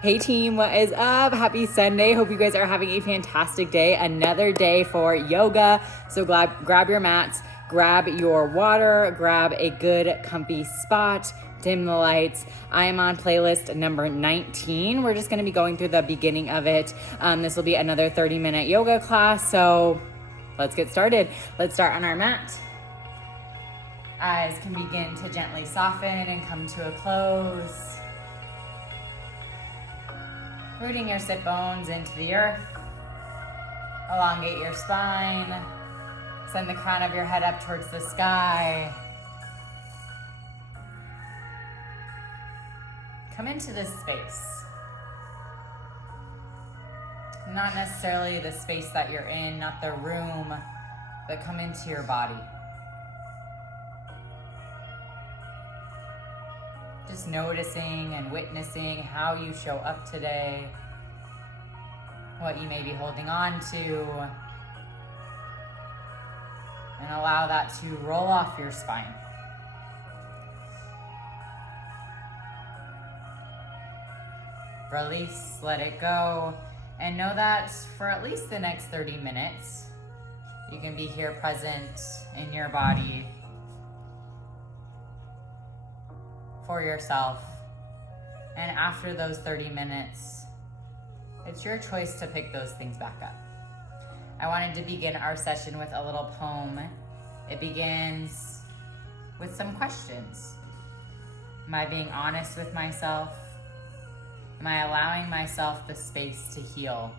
Hey team, what is up? Happy Sunday. Hope you guys are having a fantastic day. Another day for yoga. So grab your mats, grab your water, grab a good comfy spot, dim the lights. I am on playlist number 19. We're just gonna be going through the beginning of it. This will be another 30-minute yoga class. So let's get started. Let's start on our mat. Eyes can begin to gently soften and come to a close. Rooting your sit bones into the earth. Elongate your spine. Send the crown of your head up towards the sky. Come into this space. Not necessarily the space that you're in, not the room, but come into your body. Just noticing and witnessing how you show up today, what you may be holding on to, and allow that to roll off your spine. Release, let it go, and know that for at least the next 30 minutes, you can be here present in your body, for yourself. And after those 30 minutes, it's your choice to pick those things back up. I wanted to begin our session with a little poem. It begins with some questions. Am I being honest with myself? Am I allowing myself the space to heal?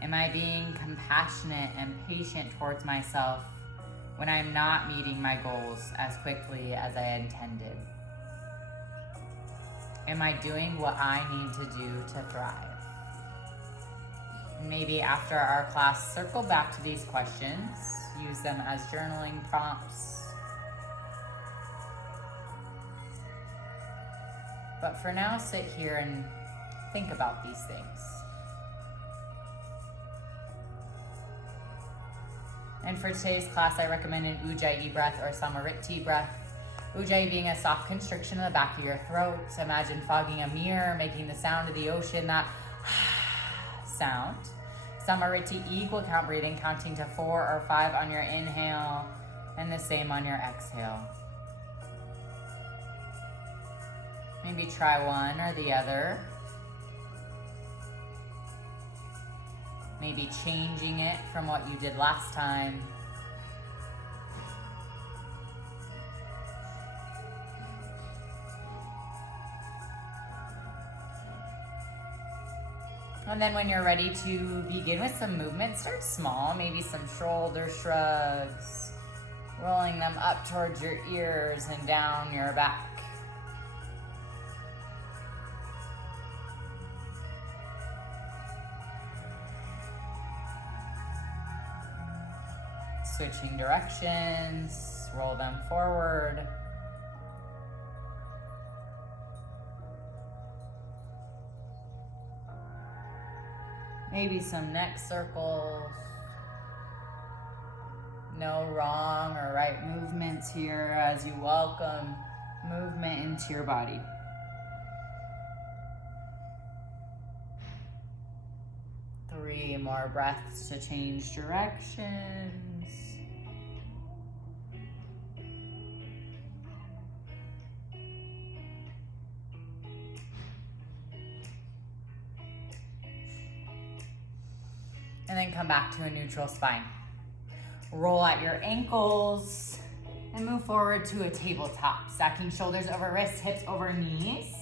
Am I being compassionate and patient towards myself when I'm not meeting my goals as quickly as I intended? Am I doing what I need to do to thrive? Maybe after our class, circle back to these questions, use them as journaling prompts. But for now, sit here and think about these things. And for today's class, I recommend an Ujjayi breath or Samariti breath. Ujjayi being a soft constriction in the back of your throat. Imagine fogging a mirror, making the sound of the ocean, that sound. Samariti, equal count breathing, counting to 4 or 5 on your inhale, and the same on your exhale. Maybe try one or the other. Maybe changing it from what you did last time. And then when you're ready to begin with some movement, start small, maybe some shoulder shrugs, rolling them up towards your ears and down your back. Switching directions, roll them forward. Maybe some neck circles. No wrong or right movements here as you welcome movement into your body. Three more breaths to change directions. And then come back to a neutral spine. Roll out your ankles and move forward to a tabletop. Stacking shoulders over wrists, hips over knees.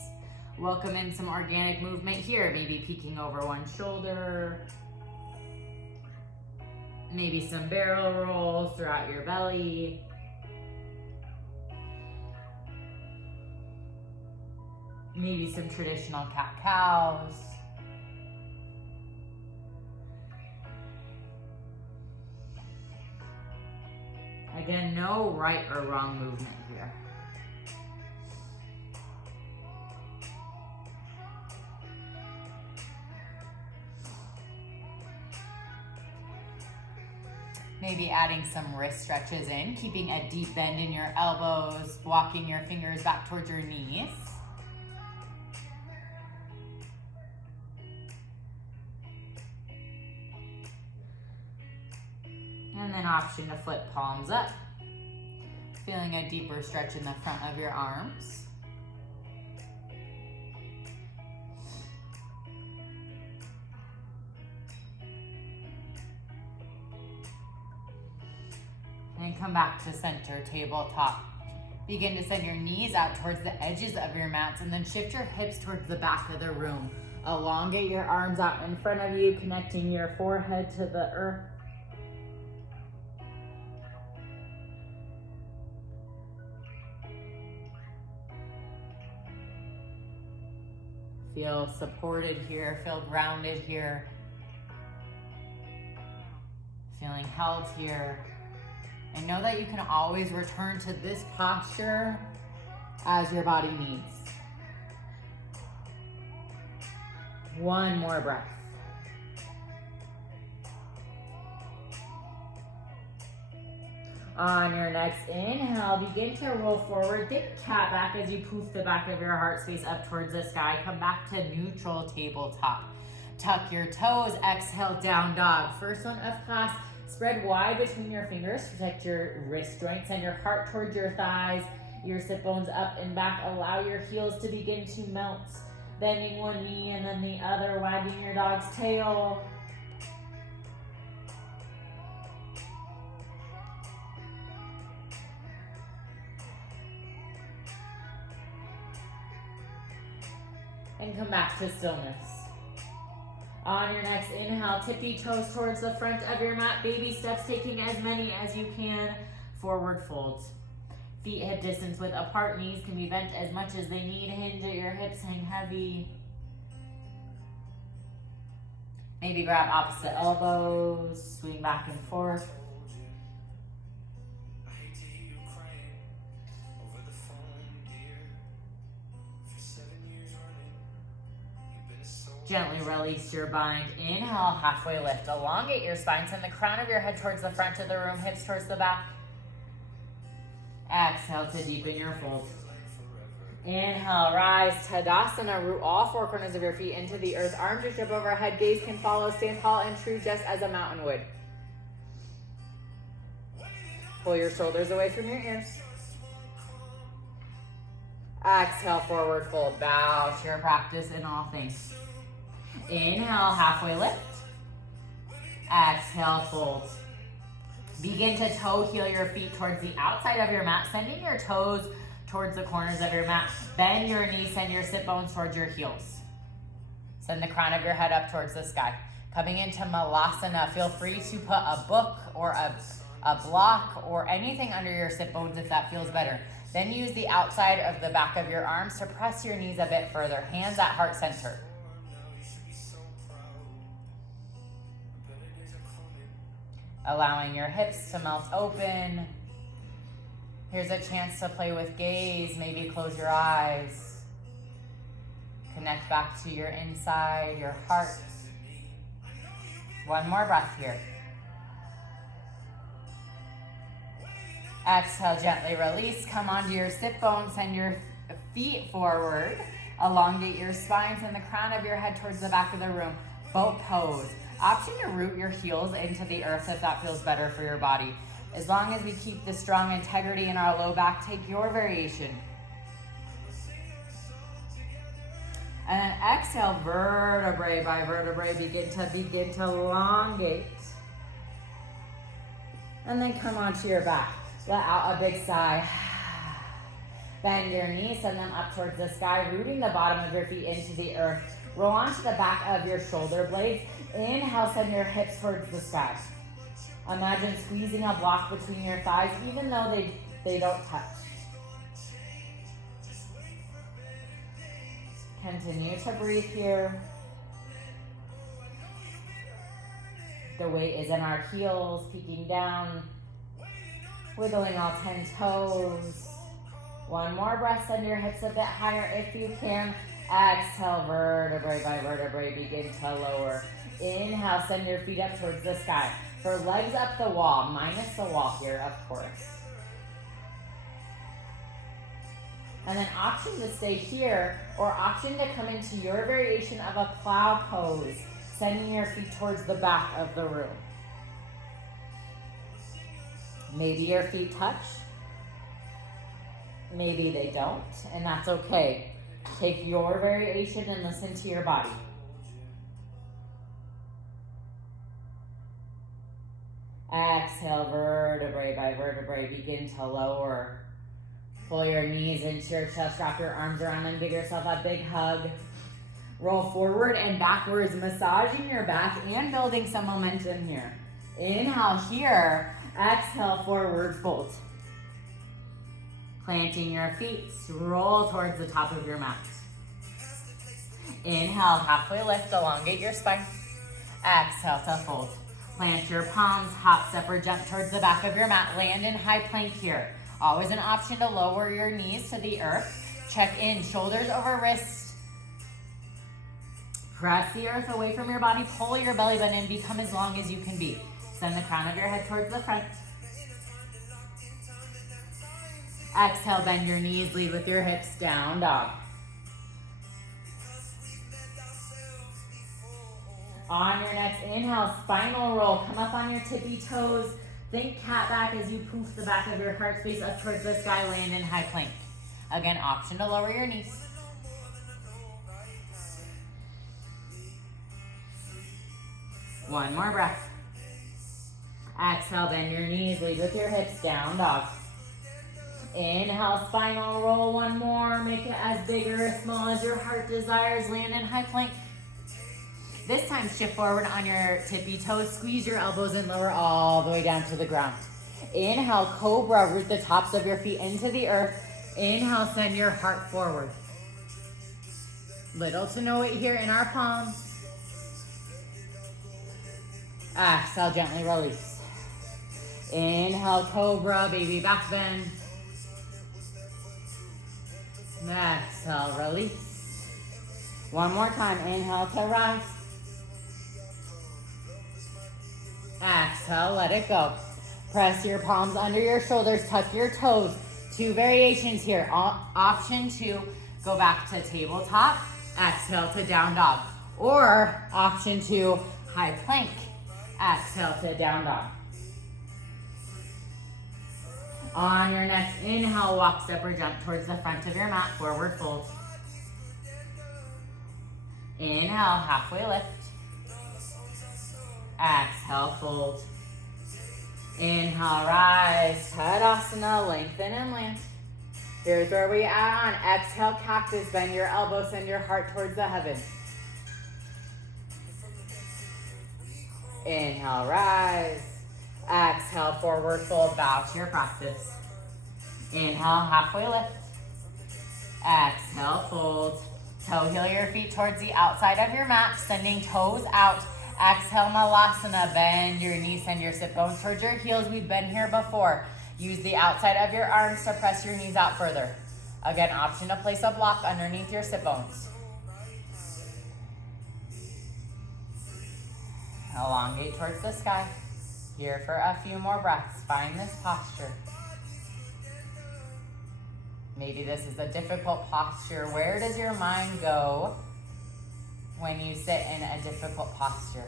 Welcome in some organic movement here. Maybe peeking over one shoulder. Maybe some barrel rolls throughout your belly. Maybe some traditional cat-cows. Again, no right or wrong movement here. Maybe adding some wrist stretches in, keeping a deep bend in your elbows, walking your fingers back towards your knees. And then option to flip palms up. Feeling a deeper stretch in the front of your arms. And come back to center, tabletop. Begin to send your knees out towards the edges of your mats and then shift your hips towards the back of the room. Elongate your arms out in front of you, connecting your forehead to the earth. Feel supported here, feel grounded here. Feeling held here. And know that you can always return to this posture as your body needs. One more breath. On your next inhale, begin to roll forward. Think cat back as you poof the back of your heart space up towards the sky. Come back to neutral tabletop. Tuck your toes. Exhale, down dog. First one of class. Spread wide between your fingers. Protect your wrist joints. Send your heart towards your thighs. Your sit bones up and back. Allow your heels to begin to melt. Bending one knee and then the other. Wagging your dog's tail. And come back to stillness. On your next inhale, tippy toes towards the front of your mat. Baby steps, taking as many as you can. Forward folds. Feet hip distance width apart. Knees can be bent as much as they need. Hinge at your hips, hang heavy. Maybe grab opposite elbows. Swing back and forth. Gently release your bind. Inhale, halfway lift. Elongate your spine. Send the crown of your head towards the front of the room, hips towards the back. Exhale to deepen your fold. Inhale, rise, Tadasana. Root all four corners of your feet into the earth. Arms reach up overhead. Gaze can follow. Stand tall and true just as a mountain would. Pull your shoulders away from your ears. Exhale, forward fold. Bow to your practice in all things. Inhale, halfway lift. Exhale, fold. Begin to toe heel your feet towards the outside of your mat, sending your toes towards the corners of your mat. Bend your knees, send your sit bones towards your heels. Send the crown of your head up towards the sky. Coming into Malasana, feel free to put a book or a block or anything under your sit bones if that feels better. Then use the outside of the back of your arms to press your knees a bit further. Hands at heart center. Allowing your hips to melt open. Here's a chance to play with gaze. Maybe close your eyes. Connect back to your inside, your heart. One more breath here. Exhale, gently release. Come onto your sit bones. Send your feet forward. Elongate your spine. Send the crown of your head towards the back of the room. Boat pose. Option to root your heels into the earth if that feels better for your body. As long as we keep the strong integrity in our low back, take your variation. And then exhale, vertebrae by vertebrae, begin to elongate. And then come onto your back. Let out a big sigh. Bend your knees, send them up towards the sky, rooting the bottom of your feet into the earth. Roll onto the back of your shoulder blades. Inhale, send your hips towards the sky. Imagine squeezing a block between your thighs, even though they don't touch. Continue to breathe here. The weight is in our heels, peeking down, wiggling all 10 toes. One more breath, send your hips a bit higher if you can. Exhale, vertebrae by vertebrae, begin to lower. Inhale, send your feet up towards the sky. For legs up the wall, minus the wall here, of course. And then option to stay here, or option to come into your variation of a plow pose, sending your feet towards the back of the room. Maybe your feet touch. Maybe they don't, and that's okay. Take your variation and listen to your body. Exhale, vertebrae by vertebrae, begin to lower. Pull your knees into your chest, wrap your arms around them, give yourself a big hug. Roll forward and backwards, massaging your back and building some momentum here. Inhale here, exhale, forward fold. Planting your feet, roll towards the top of your mat. Inhale, halfway lift, elongate your spine. Exhale to fold. Plant your palms, hop, step, or jump towards the back of your mat. Land in high plank here. Always an option to lower your knees to the earth. Check in, shoulders over wrists. Press the earth away from your body. Pull your belly button and become as long as you can be. Send the crown of your head towards the front. Exhale, bend your knees, lead with your hips, down dog. On your next inhale, spinal roll. Come up on your tippy toes. Think cat back as you poof the back of your heart space up towards the sky, land in high plank. Again, option to lower your knees. One more breath. Exhale, bend your knees, lead with your hips, down dog. Inhale, spinal roll, one more. Make it as big or as small as your heart desires, land in high plank. This time, shift forward on your tippy toes, squeeze your elbows and lower all the way down to the ground. Inhale, cobra, root the tops of your feet into the earth. Inhale, send your heart forward. Little to no weight here in our palms. Exhale, gently release. Inhale, cobra, baby back bend. Exhale, release. One more time, inhale to rise. Exhale, let it go. Press your palms under your shoulders, tuck your toes. Two variations here. Option 2, go back to tabletop. Exhale to down dog. Or option 2, high plank. Exhale to down dog. On your next inhale, walk, step, or jump towards the front of your mat, forward fold. Inhale, halfway lift. Exhale, fold. Inhale, rise, Tadasana, lengthen and land. Here's where we add on. Exhale, cactus, bend your elbows, send your heart towards the heavens. Inhale, rise. Exhale, forward fold, bow to your practice. Inhale, halfway lift. Exhale, fold. Toe heel your feet towards the outside of your mat, sending toes out. Exhale, malasana, bend your knees, send your sit bones towards your heels. We've been here before. Use the outside of your arms to press your knees out further. Again, option to place a block underneath your sit bones. Elongate towards the sky. Here for a few more breaths. Find this posture. Maybe this is a difficult posture. Where does your mind go when you sit in a difficult posture?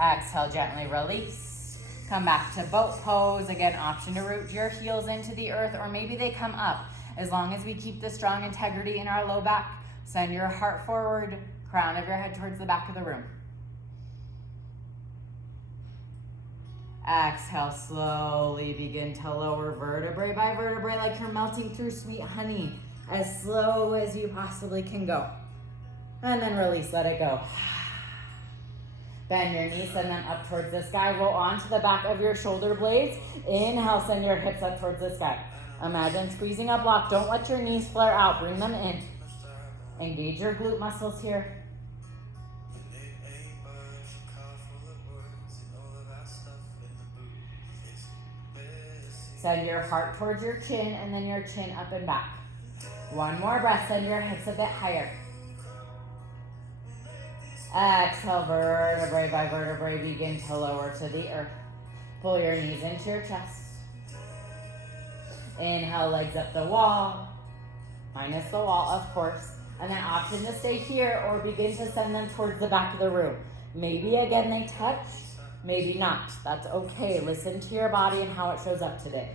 Exhale, gently release. Come back to boat pose. Again, option to root your heels into the earth, or maybe they come up. As long as we keep the strong integrity in our low back, send your heart forward, crown of your head towards the back of the room. Exhale, slowly begin to lower vertebrae by vertebrae like you're melting through sweet honey, as slow as you possibly can go. And then release, let it go. Bend your knees, send them up towards the sky. Roll onto the back of your shoulder blades. Inhale, send your hips up towards the sky. Imagine squeezing a block. Don't let your knees flare out. Bring them in. Engage your glute muscles here. Send your heart towards your chin and then your chin up and back. One more breath. Send your hips a bit higher. Exhale, vertebrae by vertebrae, begin to lower to the earth. Pull your knees into your chest. Inhale, legs up the wall. Minus the wall, of course. And then option to stay here or begin to send them towards the back of the room. Maybe again they touch, maybe not. That's okay. Listen to your body and how it shows up today.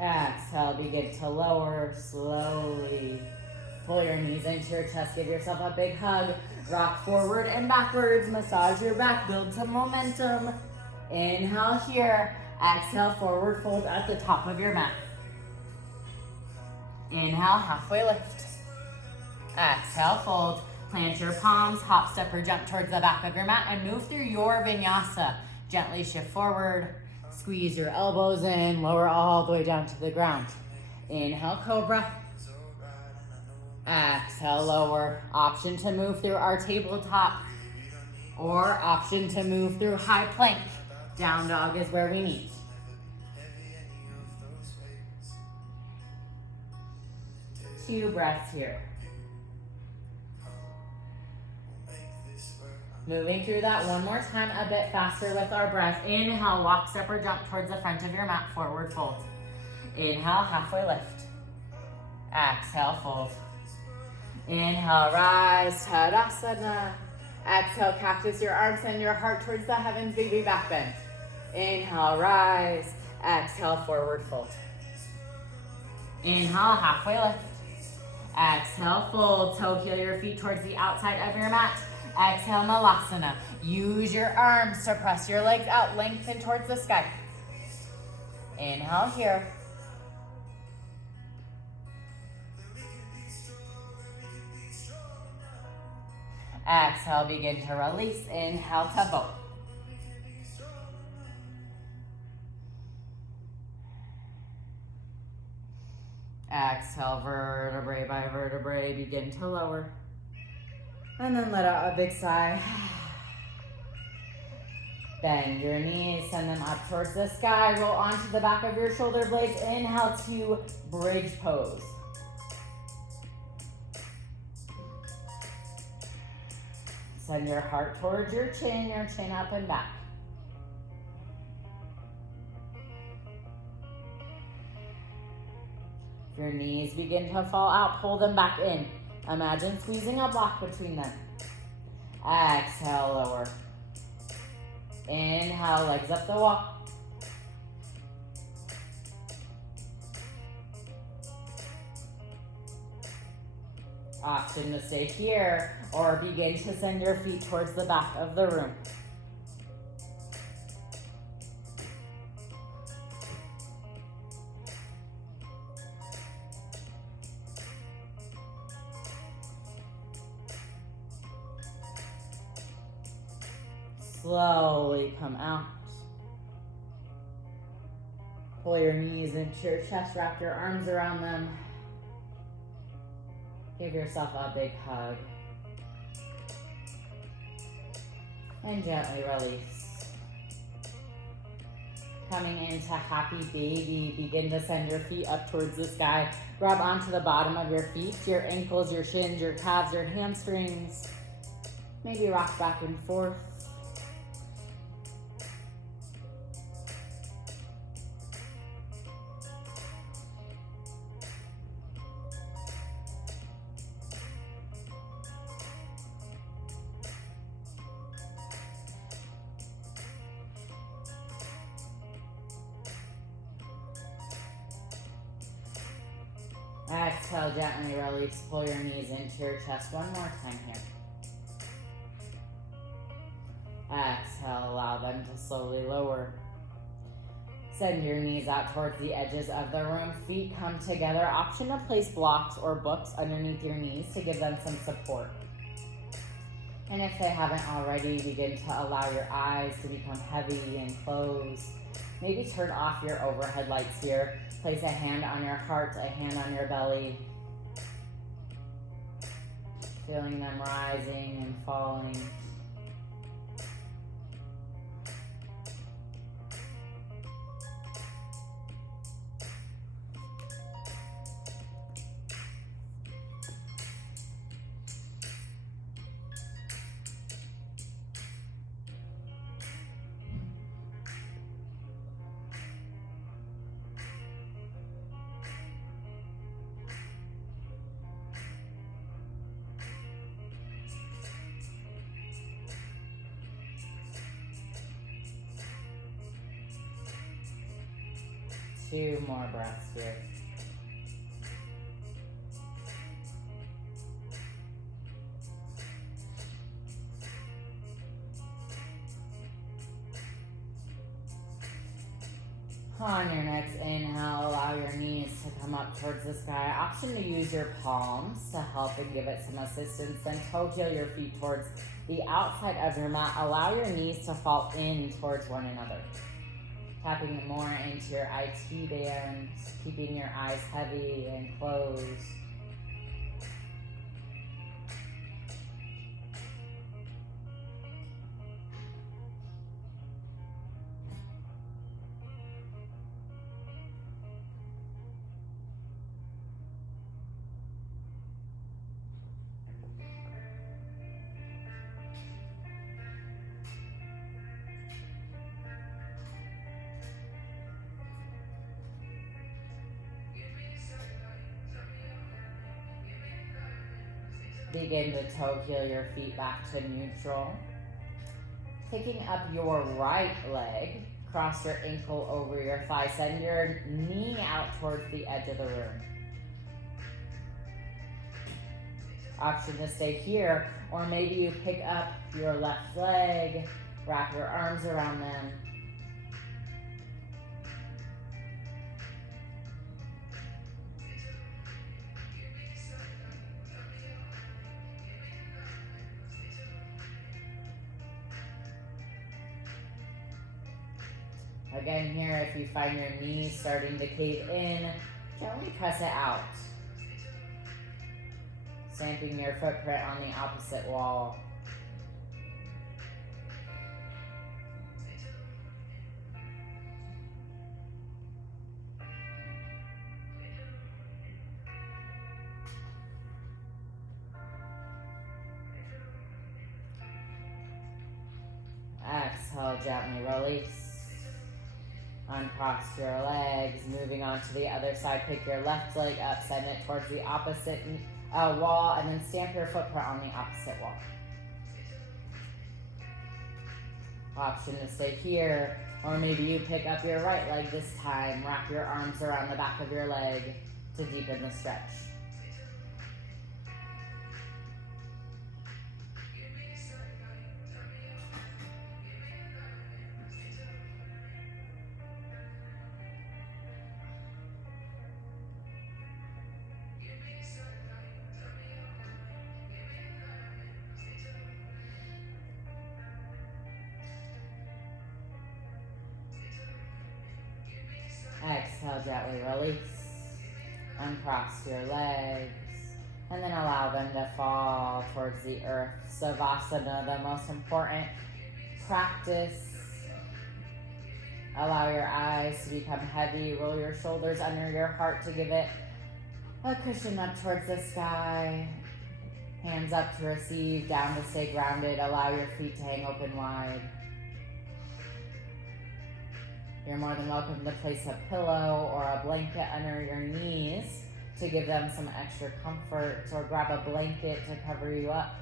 Exhale, begin to lower slowly. Pull your knees into your chest. Give yourself a big hug. Rock forward and backwards. Massage your back. Build some momentum. Inhale here. Exhale, forward fold at the top of your mat. Inhale, halfway lift. Exhale, fold. Plant your palms. Hop, step, or jump towards the back of your mat and move through your vinyasa. Gently shift forward. Squeeze your elbows in. Lower all the way down to the ground. Inhale, cobra. Exhale, lower. Option to move through our tabletop or option to move through high plank. Down dog is where we meet. Two breaths here. Moving through that one more time, a bit faster with our breath. Inhale, walk, step, or jump towards the front of your mat, forward fold. Inhale, halfway lift. Exhale, fold. Inhale, rise, Tadasana. Exhale, cactus your arms, send your heart towards the heavens, baby back bend. Inhale, rise. Exhale, forward fold. Inhale, halfway lift. Exhale, fold. Toe heel your feet towards the outside of your mat. Exhale, Malasana. Use your arms to press your legs out, lengthen towards the sky. Inhale here. Exhale, begin to release. Inhale to bow. Exhale, vertebrae by vertebrae, begin to lower. And then let out a big sigh. Bend your knees, send them up towards the sky. Roll onto the back of your shoulder blades. Inhale to bridge pose. Send your heart towards your chin up and back. If your knees begin to fall out, pull them back in. Imagine squeezing a block between them. Exhale, lower. Inhale, legs up the wall. Option to stay here or begin to send your feet towards the back of the room. Slowly come out. Pull your knees into your chest, wrap your arms around them. Give yourself a big hug. And gently release. Coming into happy baby, begin to send your feet up towards the sky. Grab onto the bottom of your feet, your ankles, your shins, your calves, your hamstrings. Maybe rock back and forth. Exhale, gently release. Pull your knees into your chest one more time here. Exhale, allow them to slowly lower. Send your knees out towards the edges of the room. Feet come together. Option to place blocks or books underneath your knees to give them some support. And if they haven't already, begin to allow your eyes to become heavy and close. Maybe turn off your overhead lights here. Place a hand on your heart, a hand on your belly. Feeling them rising and falling. 2 more breaths here. On your next inhale, allow your knees to come up towards the sky. Option to use your palms to help and give it some assistance. Then toe heel your feet towards the outside of your mat. Allow your knees to fall in towards one another. Tapping more into your IT bands, keeping your eyes heavy and closed. Begin to toe heel your feet back to neutral. Picking up your right leg, cross your ankle over your thigh. Send your knee out towards the edge of the room. Option to stay here, or maybe you pick up your left leg, wrap your arms around them. Again here, if you find your knees starting to cave in, gently press it out. Stamping your footprint on the opposite wall. Exhale, gently release. Uncross your legs, moving on to the other side. Pick your left leg up, send it towards the opposite wall, and then stamp your footprint on the opposite wall. Option to stay here, or maybe you pick up your right leg this time. Wrap your arms around the back of your leg to deepen the stretch. Exhale, gently release. Uncross your legs. And then allow them to fall towards the earth. Savasana, the most important practice. Allow your eyes to become heavy. Roll your shoulders under your heart to give it a cushion up towards the sky. Hands up to receive, down to stay grounded. Allow your feet to hang open wide. You're more than welcome to place a pillow or a blanket under your knees to give them some extra comfort, or grab a blanket to cover you up.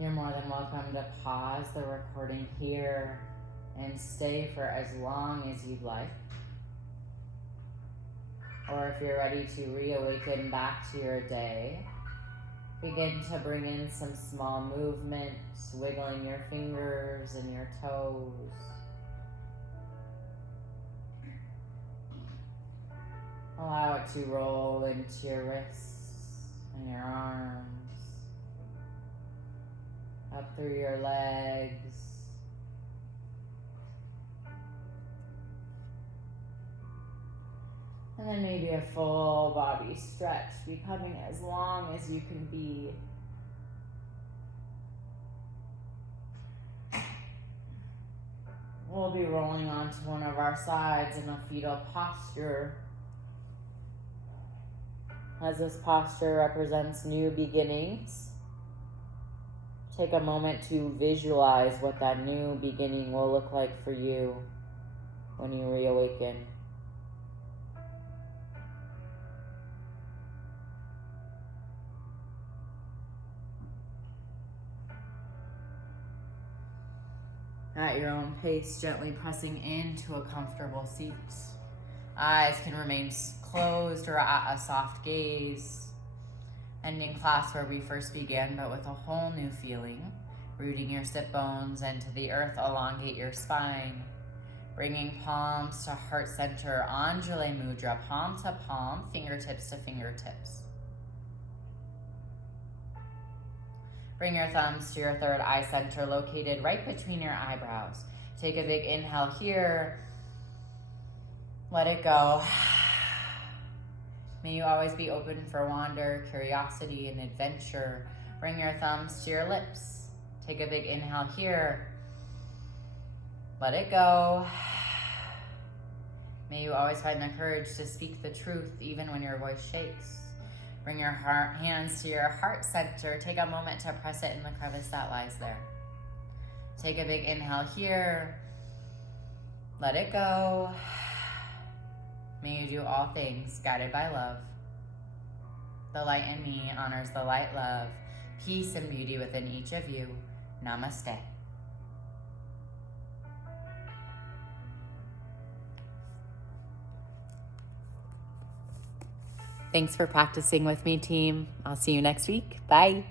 You're more than welcome to pause the recording here and stay for as long as you'd like. Or if you're ready to reawaken back to your day, begin to bring in some small movements, wiggling your fingers and your toes. Allow it to roll into your wrists and your arms. up through your legs. And then maybe a full body stretch, becoming as long as you can be. We'll be rolling onto one of our sides in a fetal posture, as this posture represents new beginnings. Take a moment to visualize what that new beginning will look like for you when you reawaken. At your own pace, gently pressing into a comfortable seat. Eyes can remain closed or at a soft gaze. Ending class where we first began, but with a whole new feeling. Rooting your sit bones into the earth, elongate your spine. Bringing palms to heart center, Anjali Mudra, palm to palm, fingertips to fingertips. Bring your thumbs to your third eye center, located right between your eyebrows. Take a big inhale here. Let it go. May you always be open for wonder, curiosity, and adventure. Bring your thumbs to your lips. Take a big inhale here. Let it go. May you always find the courage to speak the truth, even when your voice shakes. Bring your hands to your heart center. Take a moment to press it in the crevice that lies there. Take a big inhale here. Let it go. May you do all things guided by love. The light in me honors the light, love, peace, and beauty within each of you. Namaste. Thanks for practicing with me, team. I'll see you next week. Bye.